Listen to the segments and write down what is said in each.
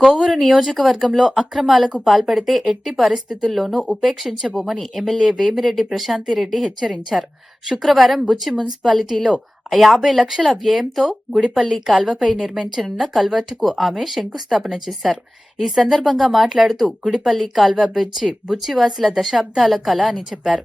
కోవూరు నియోజకవర్గంలో అక్రమాలకు పాల్పడితే ఎట్టి పరిస్థితుల్లోనూ ఉపేక్షించబోమని ఎమ్మెల్యే వేమిరెడ్డి ప్రశాంతిరెడ్డి హెచ్చరించారు. శుక్రవారం బుచ్చి మున్సిపాలిటీలో 50 లక్షల వ్యయంతో గుడిపల్లి కాల్వపై నిర్మించనున్న కల్వర్టుకు ఆమె శంకుస్థాపన చేశారు. ఈ సందర్భంగా మాట్లాడుతూ గుడిపల్లి కాల్వ బ్రిడ్జి బుచ్చివాసుల దశాబ్దాల కళ అని చెప్పారు.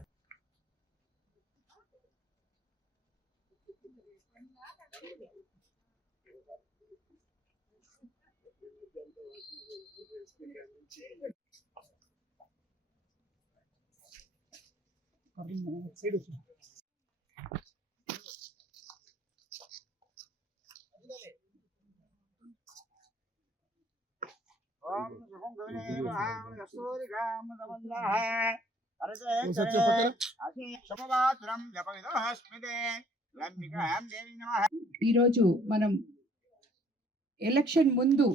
ఈరోజు మనం ఎలక్షన్ ముందు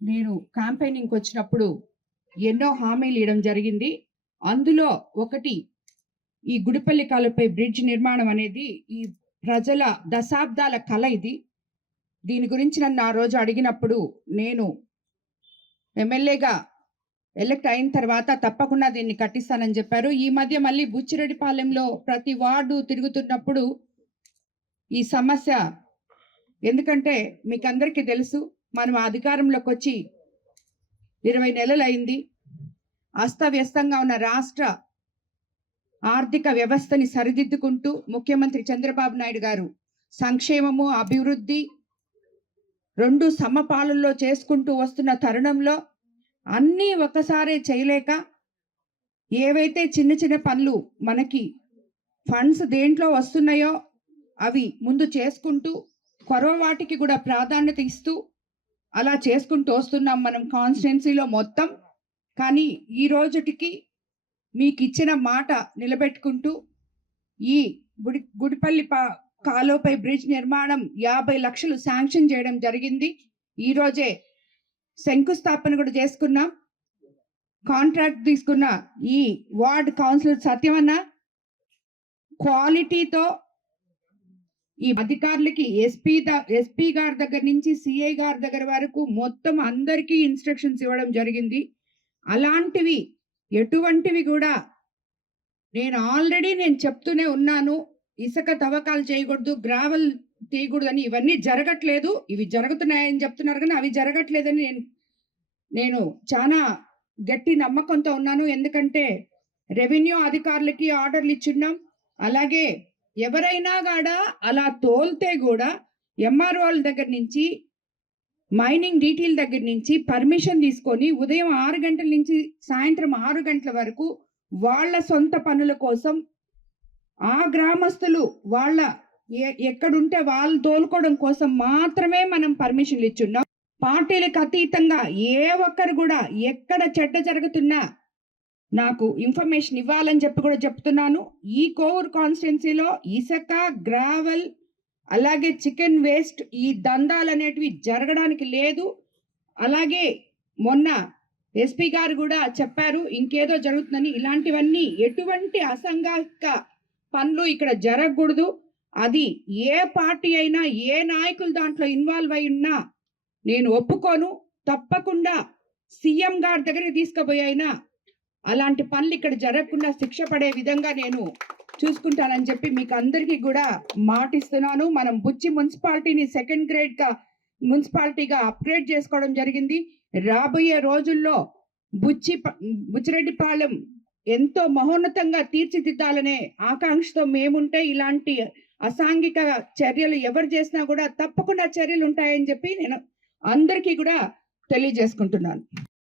నేను క్యాంపెయినింగ్ వచ్చినప్పుడు ఎన్నో హామీలు ఇవ్వడం జరిగింది. అందులో ఒకటి ఈ గుడిపల్లి కాలువపై బ్రిడ్జ్ నిర్మాణం అనేది ఈ ప్రజల దశాబ్దాల కళ. దీని గురించి నన్ను ఆ రోజు అడిగినప్పుడు నేను ఎమ్మెల్యేగా ఎలక్ట్ అయిన తర్వాత తప్పకుండా దీన్ని కట్టిస్తానని చెప్పారు. ఈ మధ్య మళ్ళీ బుచ్చిరెడ్డిపాలెంలో ప్రతి వార్డు తిరుగుతున్నప్పుడు ఈ సమస్య, ఎందుకంటే మీకు అందరికీ తెలుసు, మనం అధికారంలోకి వచ్చి 20 నెలలు అయింది. అస్తవ్యస్తంగా ఉన్న రాష్ట్ర ఆర్థిక వ్యవస్థని సరిదిద్దుకుంటూ ముఖ్యమంత్రి చంద్రబాబు నాయుడు గారు సంక్షేమము అభివృద్ధి రెండు సమపాలనలో చేసుకుంటూ వస్తున్న తరుణంలో అన్నీ ఒకసారే చేయలేక ఏవైతే చిన్న చిన్న పనులు మనకి ఫండ్స్ దేంట్లో వస్తున్నాయో అవి ముందు చేసుకుంటూ వాటికి కూడా ప్రాధాన్యత ఇస్తూ అలా చేసుకుంటూ వస్తున్నాం మనం కాన్స్టిట్యున్సీలో మొత్తం. కానీ ఈ రోజుటికి మీకు ఇచ్చిన మాట నిలబెట్టుకుంటూ ఈ గుడిపల్లి కాలువపై బ్రిడ్జ్ నిర్మాణం 50 లక్షలు శాంక్షన్ చేయడం జరిగింది. ఈరోజే శంకుస్థాపన కూడా చేసుకున్నాం. కాంట్రాక్ట్ తీసుకున్న ఈ వార్డ్ కౌన్సిలర్ సత్యవన్న క్వాలిటీతో ఈ అధికారులకి ఎస్పీ గారి దగ్గర నుంచి సిఐ గారి దగ్గర వరకు మొత్తం అందరికీ ఇన్స్ట్రక్షన్స్ ఇవ్వడం జరిగింది. అలాంటివి ఎటువంటివి కూడా నేను చెప్తూనే ఉన్నాను. ఇసుక తవ్వకాలు చేయకూడదు, గ్రావెల్ తీయకూడదు అని. ఇవన్నీ జరగట్లేదు, ఇవి జరుగుతున్నాయని చెప్తున్నారు కానీ అవి జరగట్లేదని నేను చాలా గట్టి నమ్మకంతో ఉన్నాను. ఎందుకంటే రెవెన్యూ అధికారులకి ఆర్డర్లు ఇచ్చున్నాం. అలాగే ఎవరైనా కూడా అలా తోల్తే కూడా ఎంఆర్ఓల దగ్గర నుంచి మైనింగ్ డీటెయిల్ దగ్గర నుంచి పర్మిషన్ తీసుకొని ఉదయం 6 గంటల నుంచి సాయంత్రం 6 గంటల వరకు వాళ్ళ సొంత పనుల కోసం ఆ గ్రామస్తులు వాళ్ళ ఎక్కడుంటే వాళ్ళు తోలుకోవడం కోసం మాత్రమే మనం పర్మిషన్లు ఇచ్చున్నాం. పార్టీలకు అతీతంగా ఏ ఒక్కరు కూడా ఎక్కడ చెడ్డ జరుగుతున్నా నాకు ఇన్ఫర్మేషన్ ఇవ్వాలని చెప్పి కూడా చెప్తున్నాను. ఈ కోవూరు కాన్స్టిట్యున్సీలో ఇసుక, గ్రావెల్ అలాగే చికెన్ వేస్ట్ ఈ దందాలు అనేటివి జరగడానికి లేదు. అలాగే మొన్న ఎస్పీ గారు కూడా చెప్పారు ఇంకేదో జరుగుతుందని. ఇలాంటివన్నీ ఎటువంటి అసంఘిక పనులు ఇక్కడ జరగకూడదు. అది ఏ పార్టీ అయినా ఏ నాయకులు దాంట్లో ఇన్వాల్వ్ అయి ఉన్నా నేను ఒప్పుకోను. తప్పకుండా సీఎం గారి దగ్గరికి తీసుకుపోయినా అలాంటి పనులు ఇక్కడ జరగకుండా శిక్ష పడే విధంగా నేను చూసుకుంటానని చెప్పి మీకు అందరికీ కూడా మాటిస్తున్నాను. మనం బుచ్చి మున్సిపాలిటీని సెకండ్ గ్రేడ్ మున్సిపాలిటీగా అప్గ్రేడ్ చేసుకోవడం జరిగింది. రాబోయే రోజుల్లో బుచ్చిరెడ్డిపాలెం ఎంతో మహోన్నతంగా తీర్చిదిద్దాలనే ఆకాంక్షతో మేముంటే ఇలాంటి అసాంఘిక చర్యలు ఎవరు చేసినా కూడా తప్పకుండా చర్యలు ఉంటాయని చెప్పి నేను అందరికీ కూడా తెలియజేసుకుంటున్నాను.